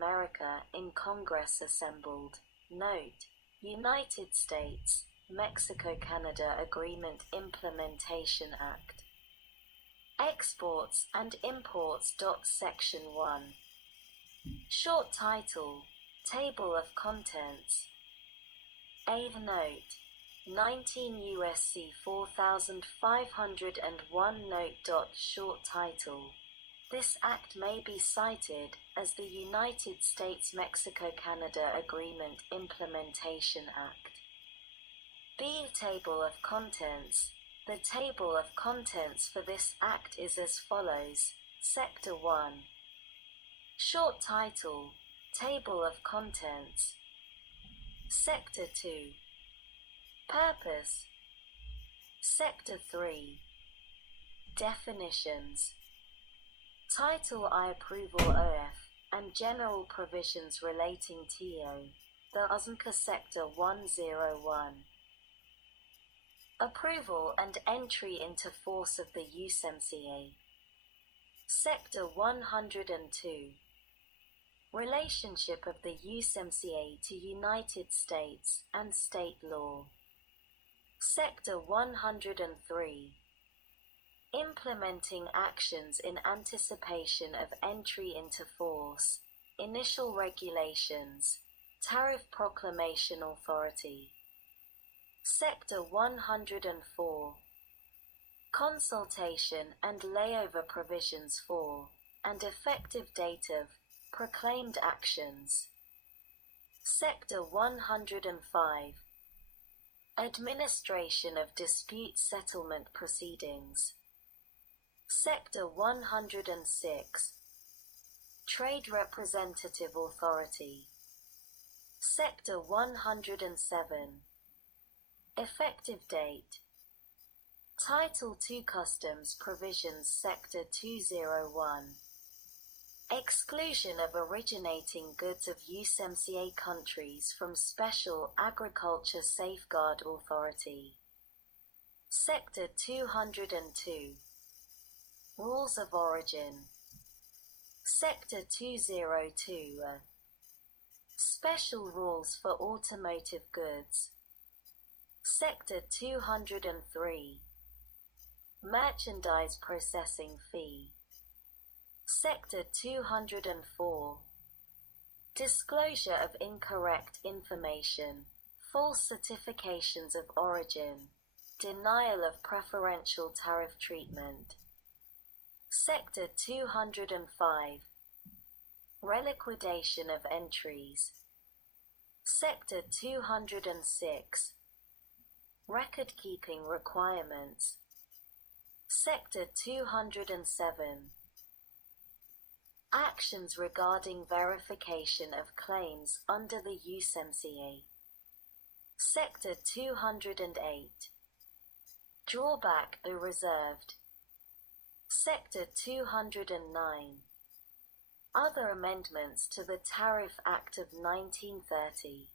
America in Congress assembled. Note: United States, Mexico-Canada Agreement Implementation Act. Exports and Imports. Section 1. Short title, Table of Contents. Eighth note, 19 U.S.C. 4501 note. Short title. This act may be cited as the United States-Mexico-Canada Agreement Implementation Act. B. Table of Contents. The table of contents for this act is as follows. Sector 1. Short title, Table of Contents. Sector 2. Purpose. Sector 3. Definitions. Title I. Approval OF and general provisions relating to the USMCA Sector 101. Approval and entry into force of the USMCA. Sector 102. Relationship of the USMCA to United States and state law. Sector 103. Implementing actions in anticipation of entry into force, initial regulations, Tariff Proclamation Authority. Sector 104. Consultation and layover provisions for, and effective date of, proclaimed actions. Sector 105. Administration of dispute settlement proceedings. Sector 106. Trade Representative Authority. Sector 107. Effective date. Title II Customs Provisions. Sector 201. Exclusion of originating goods of USMCA countries from Special Agriculture Safeguard Authority. Sector 202. Rules of Origin. Sector 202. Special Rules for Automotive Goods. Sector 203. Merchandise Processing Fee. Sector 204. Disclosure of incorrect information, false certifications of origin, denial of preferential tariff treatment. Sector 205. Reliquidation of entries. Sector 206. Record-keeping requirements. Sector 207. Actions regarding verification of claims under the USMCA. Sector 208. Drawback or reserved. Sector 209. Other amendments to the Tariff Act of 1930.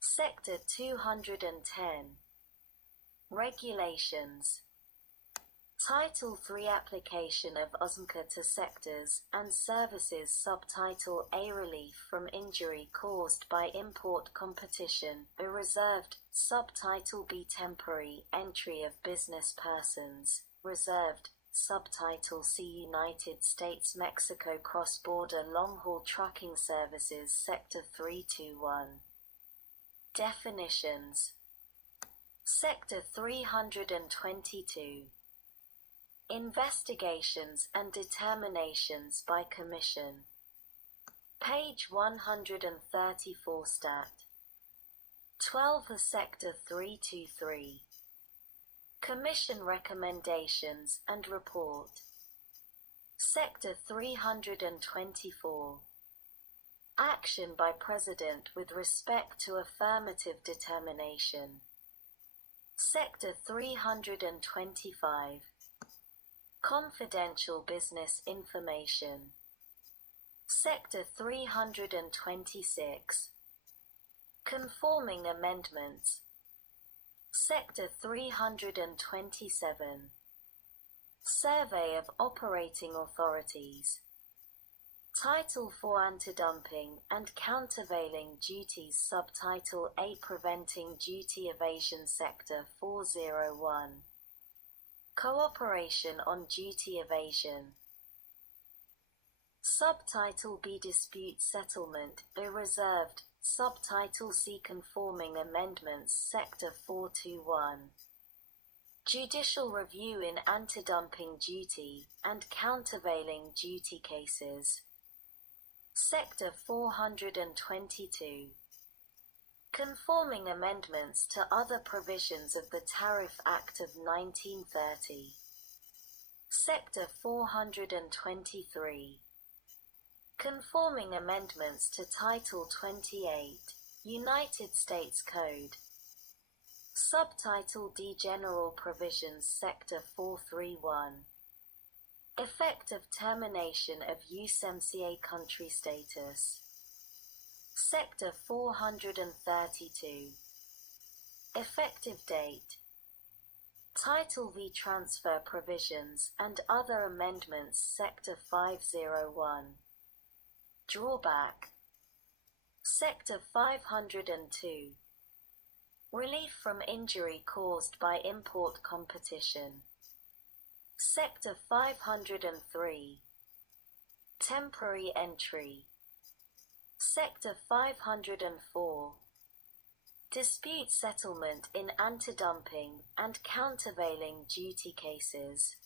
Sector 210. Regulations. Title III Application of USMCA to Sectors and Services. Subtitle A. Relief from injury caused by import competition or reserved. Subtitle B. Temporary entry of business persons, reserved. Subtitle C. United States-Mexico Cross-Border Long-Haul Trucking Services. Sector 321. Definitions. Sector 322. Investigations and determinations by commission. Page 134. Stat. 12. Sector 323. Commission recommendations and report. Sector 324. Action by President with respect to affirmative determination. Sector 325. Confidential business information. Sector 326. Conforming amendments. Sector 327. Survey of operating authorities. Title 4 Anti-dumping and Countervailing Duties. Subtitle A Preventing Duty Evasion. Sector 401 Cooperation on Duty Evasion. Subtitle B Dispute Settlement B Reserved. Subtitle C Conforming Amendments. Sector 421 Judicial Review in Anti-dumping Duty and Countervailing Duty Cases. Sector 422 Conforming Amendments to Other Provisions of the Tariff Act of 1930. Sector 423 Conforming Amendments to Title 28, United States Code. Subtitle D General Provisions. Sector 431 Effective termination of USMCA country status. Sector 432 Effective date. Title V Transfer Provisions and Other Amendments. Sector 501 Drawback. Sector 502 Relief from injury caused by import competition. Sector 503 Temporary entry. Sector 504 Dispute settlement in anti-dumping and countervailing duty cases.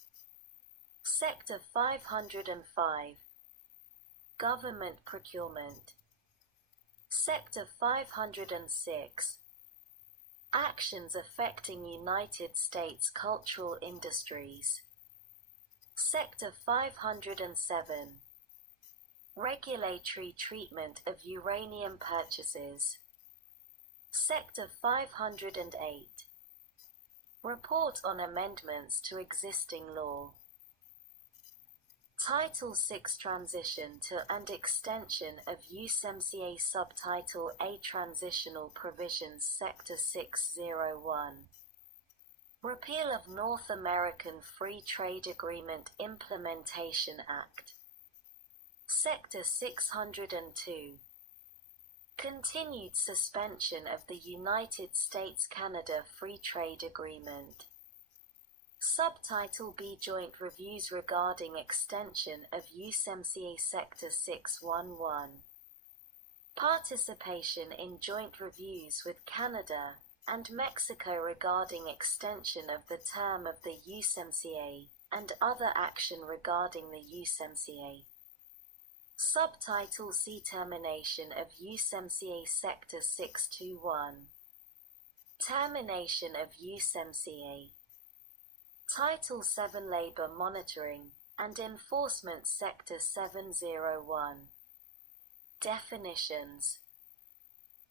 Sector 505 Government procurement. Sector 506 Actions affecting United States cultural industries. Sector 507 Regulatory treatment of uranium purchases. Sector 508 Report on amendments to existing law. Title 6 Transition to and Extension of USMCA. Subtitle A Transitional Provisions. Sector 601 Repeal of North American Free Trade Agreement Implementation Act. Sector 602 Continued suspension of the United States-Canada Free Trade Agreement. Subtitle B Joint Reviews regarding extension of USMCA. Sector 611 Participation in joint reviews with Canada and Mexico regarding extension of the term of the USMCA and other action regarding the USMCA. Subtitle C Termination of USMCA. Sector 621 Termination of USMCA. Title 7 Labor Monitoring and Enforcement. Sector 701 Definitions.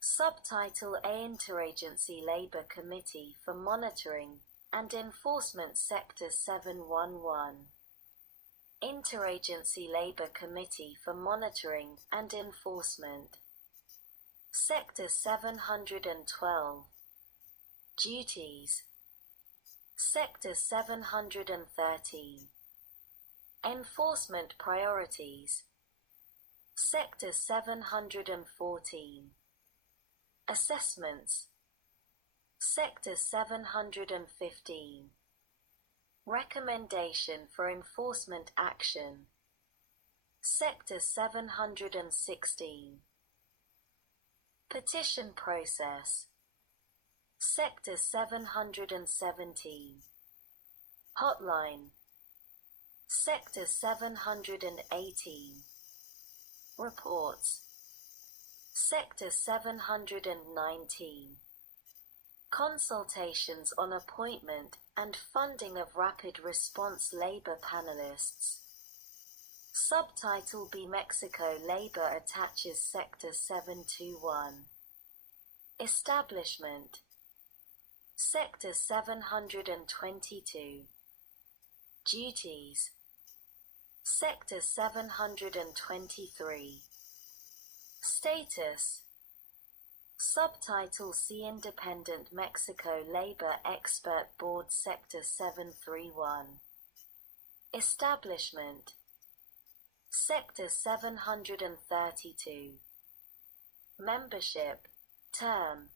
Subtitle A Interagency Labor Committee for Monitoring and Enforcement. Sector 711 Interagency Labor Committee for Monitoring and Enforcement. Sector 712 Duties. Sector 713 Enforcement Priorities. Sector 714 Assessments. Sector 715 Recommendation for Enforcement Action. Sector 716 Petition Process. Sector 717 Hotline. Sector 718 Reports. Sector 719 Consultations on appointment and funding of rapid response labor panelists. Subtitle B Mexico Labor attaches. Sector 721 Establishment. Sector 722 Duties. Sector 723 Status. Subtitle C Independent Mexico Labor Expert Board. Sector 731 Establishment. Sector 732. Membership, term.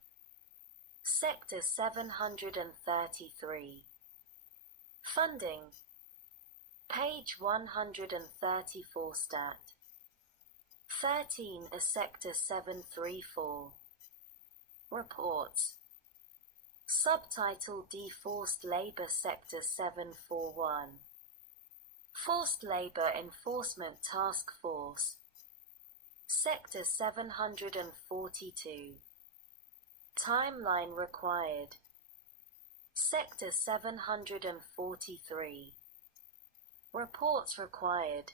Sector 733. Funding. Page 134 Stat. 13 A Sector 734. Reports. Subtitle D. Forced Labor Sector 741. Forced Labor Enforcement Task Force. Sector 742. Timeline required. Sector 743. Reports required.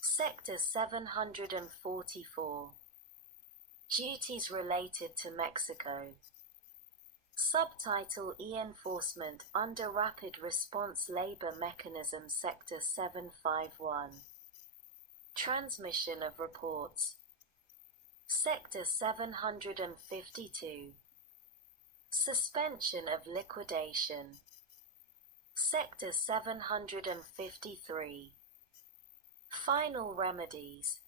Sector 744. Duties related to Mexico. Subtitle E. Enforcement under Rapid Response Labor Mechanism Sector 751. Transmission of reports. Sector 752. Suspension of liquidation. Sector 753. Final remedies.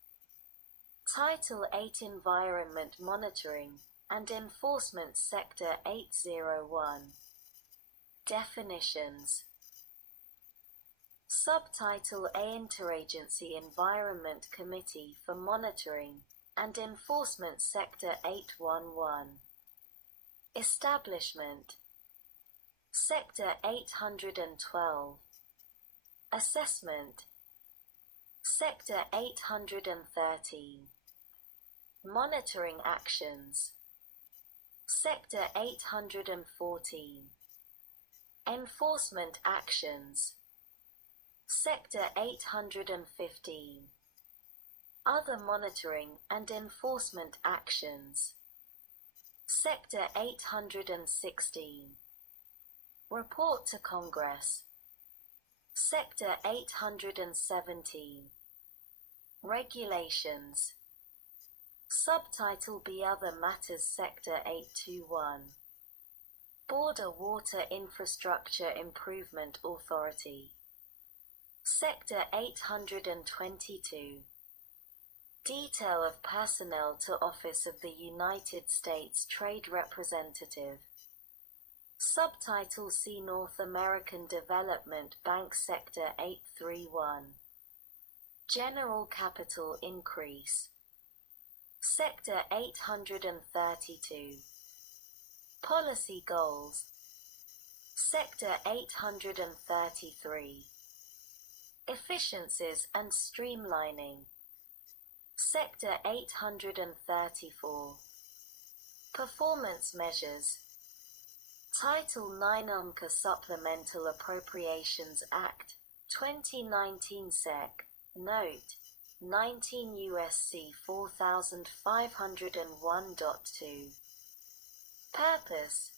Title 8 Environment Monitoring and Enforcement Sector 801. Definitions. Subtitle A. Interagency Environment Committee for Monitoring and Enforcement Sector 811. Establishment. Sector 812. Assessment. Sector 813. Monitoring actions. Sector 814. Enforcement actions. Sector 815. Other monitoring and enforcement actions. Sector 816. Report to Congress. Sector 817. Regulations. Subtitle B. Other Matters Sector 821. Border Water Infrastructure Improvement Authority. Sector 822. Detail of personnel to Office of the United States Trade Representative. Subtitle C. North American Development Bank Sector 831. General Capital Increase. Sector 832. Policy Goals. Sector 833. Efficiencies and Streamlining. Sector 834. Performance Measures. Title 9 UMCA Supplemental Appropriations Act, 2019 Sec. Note, 19 U.S.C. 4501.2. Purpose.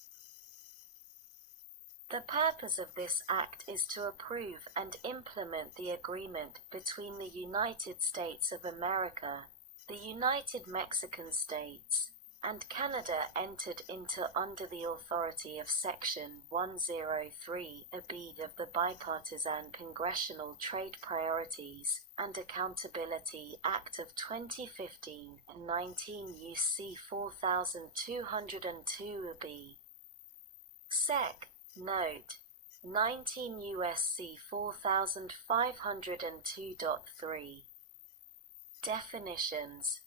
The purpose of this Act is to approve and implement the agreement between the United States of America, the United Mexican States, and Canada entered into under the authority of Section 103(b) of the Bipartisan Congressional Trade Priorities and Accountability Act of 2015, 19 U.C. 4202(b). Sec. Note, 19 U.S.C. 4502.3. Definitions.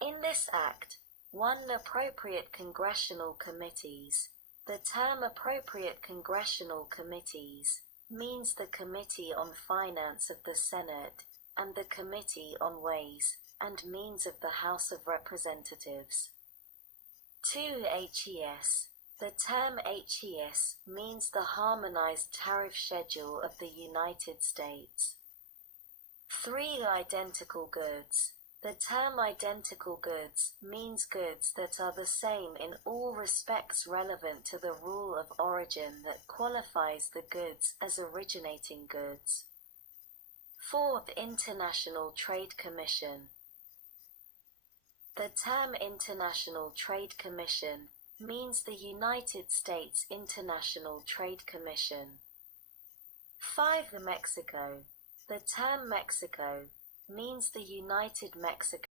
In this Act, 1. Appropriate congressional committees. The term appropriate congressional committees means the Committee on Finance of the Senate and the Committee on Ways and Means of the House of Representatives. 2. HES. The term HES means the Harmonized Tariff Schedule of the United States. 3. Identical goods. The term identical goods means goods that are the same in all respects relevant to the rule of origin that qualifies the goods as originating goods. 4. International Trade Commission. The term International Trade Commission means the United States International Trade Commission. 5. Mexico. The term Mexico means the United Mexico.